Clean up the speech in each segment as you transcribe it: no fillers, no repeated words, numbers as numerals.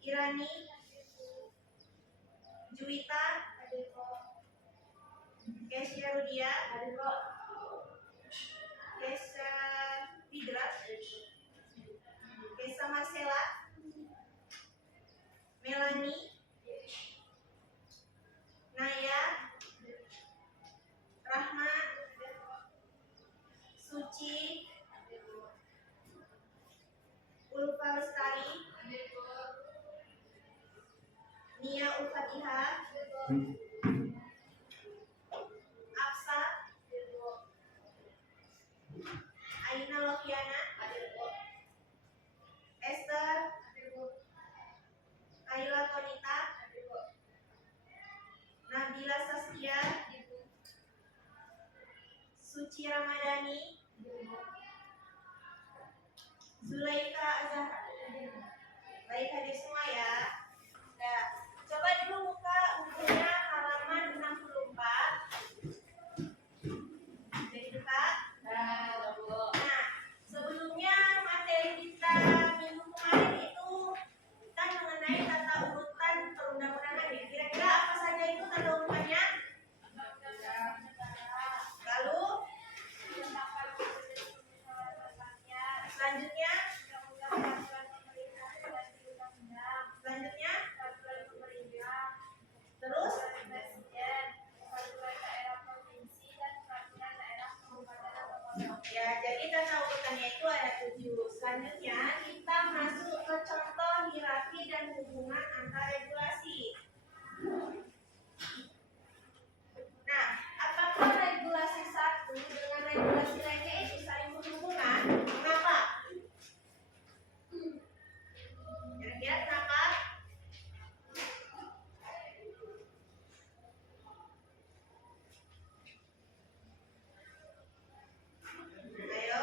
Irani, Juwita, Kesya Rudia, Kesya Fidra, Kesya Marcela, Melanie, Naya, Rahma, Suci, Ulfa Lestari, Nia Ulfatihah, Aksa, Aina Loviana, Esther, Kayla Tonita, Nabila Saskia, Suci Ramadhani, Zulaika Azhar. Baik, hadir semua ya. Nah, coba dulu buka bukunya halaman 64. Jadi buka. Nah, sebelumnya materi kita minggu kemarin itu kan mengenai tata urutan perundang-undangan ya. Kira-kira apa saja itu tata urutannya? Lalu selanjutnya terus ya, jadi tata urutannya itu ada 7. Selanjutnya kita masuk ke contoh hierarki dan hubungan antar regulasi. Nah, apakah regulasi satu dengan regulasi lainnya itu saling berhubungan? Kenapa? Kira-kira kenapa? Ayo.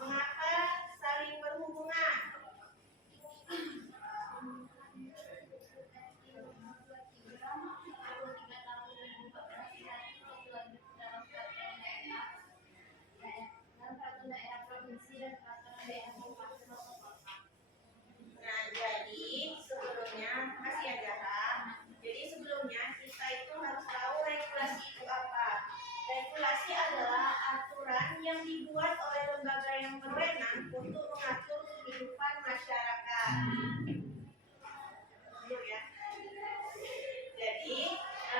Mengapa saling berhubungan? Nah, jadi sebelumnya, makasih ya Jaha. Jadi sebelumnya kita itu harus tahu regulasi itu apa. Regulasi adalah aturan yang dibuat oleh lembaga yang berwenang untuk mengatur kehidupan masyarakat. Ya. Jadi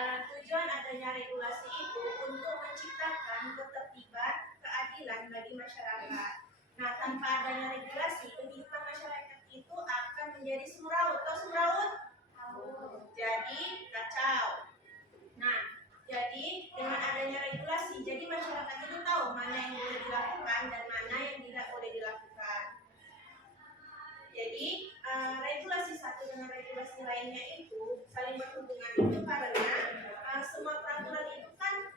tujuan adanya regulasi itu untuk menciptakan ketertiban, keadilan bagi masyarakat. Nah, tanpa adanya regulasi, kehidupan masyarakat itu akan menjadi suraut. Tahu suraut? Jadi kacau. Nah, jadi dengan adanya regulasi, jadi masyarakat itu tahu mana yang boleh dilakukan dan mana yang tidak boleh dilakukan. Jadi regulasi satu dengan regulasi lainnya itu saling berhubungan itu karena semua peraturan itu kan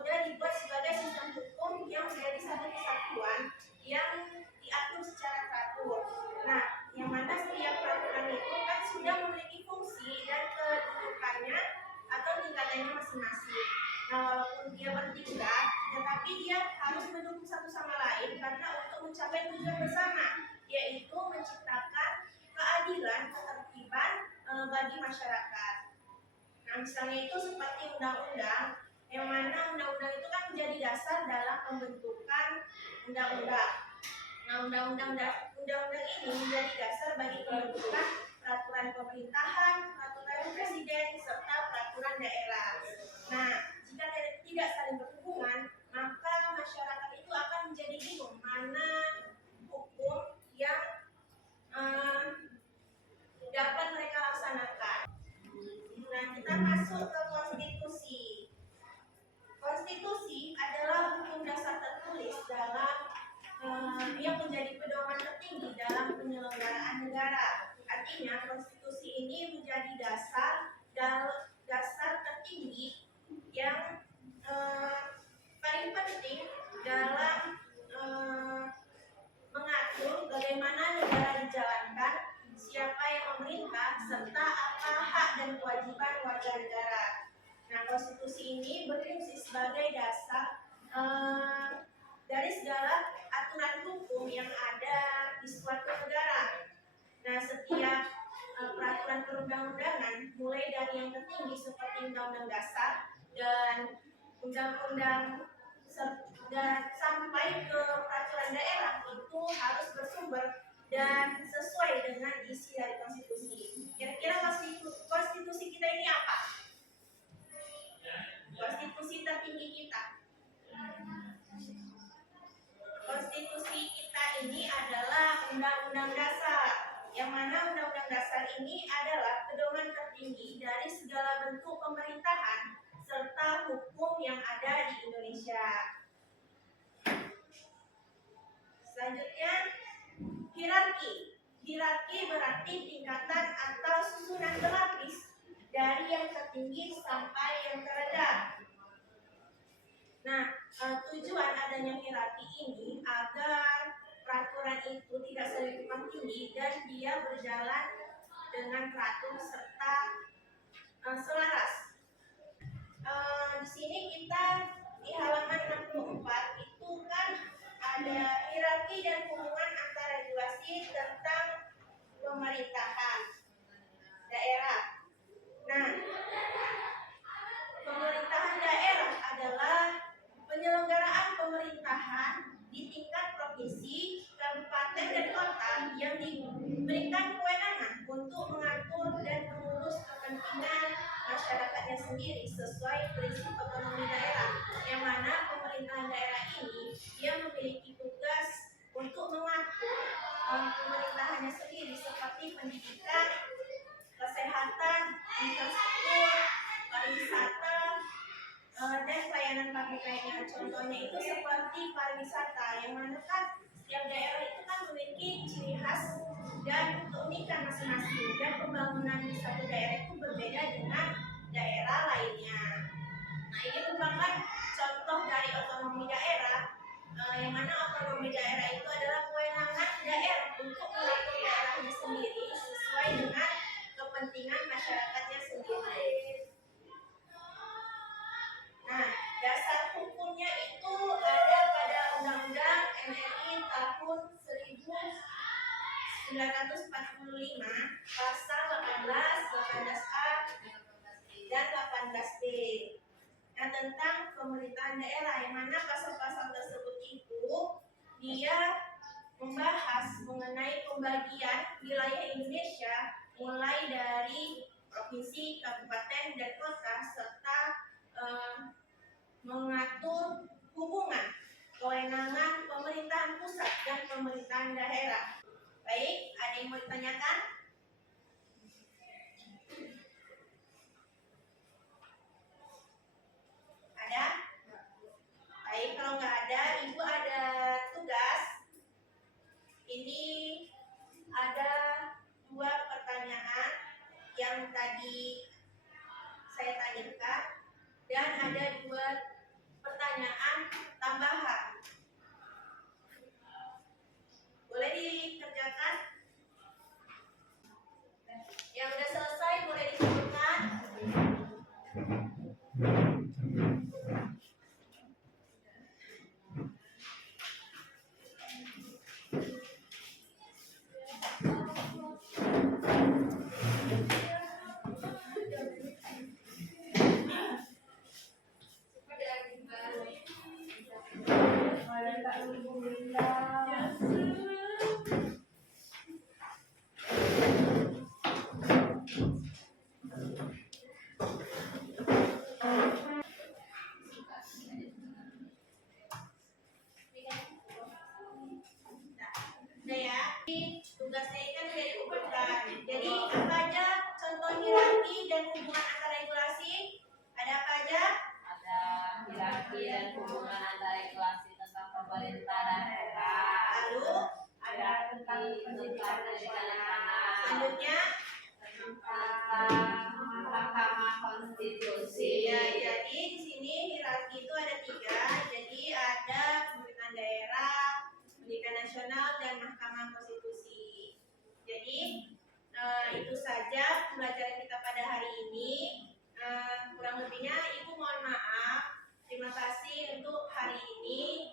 udah dibuat sebagai sistem hukum yang menjadi satu kesatuan yang diatur secara teratur. Nah, yang mana setiap peraturan itu kan sudah memiliki fungsi dan kedudukannya atau tingkatannya masing-masing. Nah, walaupun dia bertingkat, tetapi dia harus mendukung satu sama lain karena untuk mencapai tujuan bersama, yaitu menciptakan keadilan masyarakat. Nah, misalnya itu seperti undang-undang, yang mana undang-undang itu kan menjadi dasar dalam pembentukan undang-undang. Nah, undang-undang ini menjadi dasar bagi pembentukan peraturan pemerintahan, peraturan presiden, serta peraturan daerah. Nah, jika tidak saling berhubungan, maka masyarakat itu akan menjadi bingung mana hukum yang dapat mereka laksanakan. Nah, kita masuk ke konstitusi. Konstitusi adalah hukum dasar tertulis dalam yang menjadi pedoman tertinggi dalam penyelenggaraan negara. Artinya, konstitusi ini menjadi dasar tertinggi yang paling penting dalam mengatur bagaimana negara dijalankan, siapa yang memerintah, serta apa hak dan kewajiban warga negara. Nah, konstitusi ini berfungsi sebagai dasar dari segala aturan hukum yang ada di suatu negara. Nah, setiap peraturan perundang-undangan, mulai dari yang tertinggi seperti Undang-Undang Dasar dan undang-undang dan sampai ke peraturan daerah, itu harus bersumber dan sesuai dengan isi dari konstitusi. Kira-kira konstitusi kita ini apa? Konstitusi tertinggi kita. Konstitusi kita ini adalah Undang-Undang Dasar, yang mana Undang-Undang Dasar ini adalah pedoman tertinggi dari segala bentuk pemerintahan serta hukum yang ada di Indonesia. Selanjutnya, hierarki. Hierarki berarti tingkatan atau susunan berlapis dari yang tertinggi sampai yang terendah. Nah, tujuan adanya hierarki ini agar peraturan itu tidak saling tumpang tindih dan dia berjalan dengan teratur serta selaras. Di sini kita di halaman 64 itu kan ada hierarki dan hubungan antara regulasi tentang pemerintahan daerah. Nah, pemerintahan daerah adalah penyelenggaraan pemerintahan di tingkat provinsi, kabupaten, dan kota yang diberikan kewenangan untuk mengatur dan mengurus kepentingan masyarakatnya sendiri sesuai prinsip otonomi daerah, yang mana pemerintahan daerah ini dia memiliki tugas untuk mengatur pemerintahannya sendiri seperti pendidikan, kesehatan, infrastruktur, pariwisata, dan pelayanan publik lainnya. Contohnya itu seperti pariwisata, yang mana kan setiap daerah itu kan memiliki ciri khas dan keunikan masing-masing, dan pembangunan di satu daerah itu berbeda dengan daerah lainnya. Nah, ini merupakan contoh dari otonomi daerah, yang mana otonomi daerah itu adalah kewenangan daerah untuk mengatur daerahnya sendiri sesuai dengan kepentingan masyarakatnya sendiri. Nah, dasar hukumnya itu ada pada Undang-Undang NRI tahun 1945, pasal 18, 18A, dan 18B. Nah, tentang pemerintahan daerah, yang mana pasal-pasal tersebut itu dia membahas mengenai pembagian wilayah Indonesia mulai dari provinsi, kabupaten, dan kota, serta mengatur hubungan kewenangan pemerintahan pusat dan pemerintahan daerah. Baik, ada yang mau ditanyakan? Ada? Baik, kalau nggak ada, Ibu ada tugas. Ini ada 2 pertanyaan yang tadi saya tanyakan, dan ada 2 pertanyaan tambahan. Boleh dikerjakan? Yang sudah selesai boleh disebutkan. Lalu ada tentang pendidikan nasional. Selanjutnya Mahkamah Konstitusi. ya, jadi di sini hierarki itu ada 3. Jadi ada pemerintahan daerah, pendidikan nasional, dan Mahkamah Konstitusi. Jadi itu saja pembelajaran kita pada hari ini. Kurang lebihnya Ibu mohon maaf. Terima kasih untuk hari ini.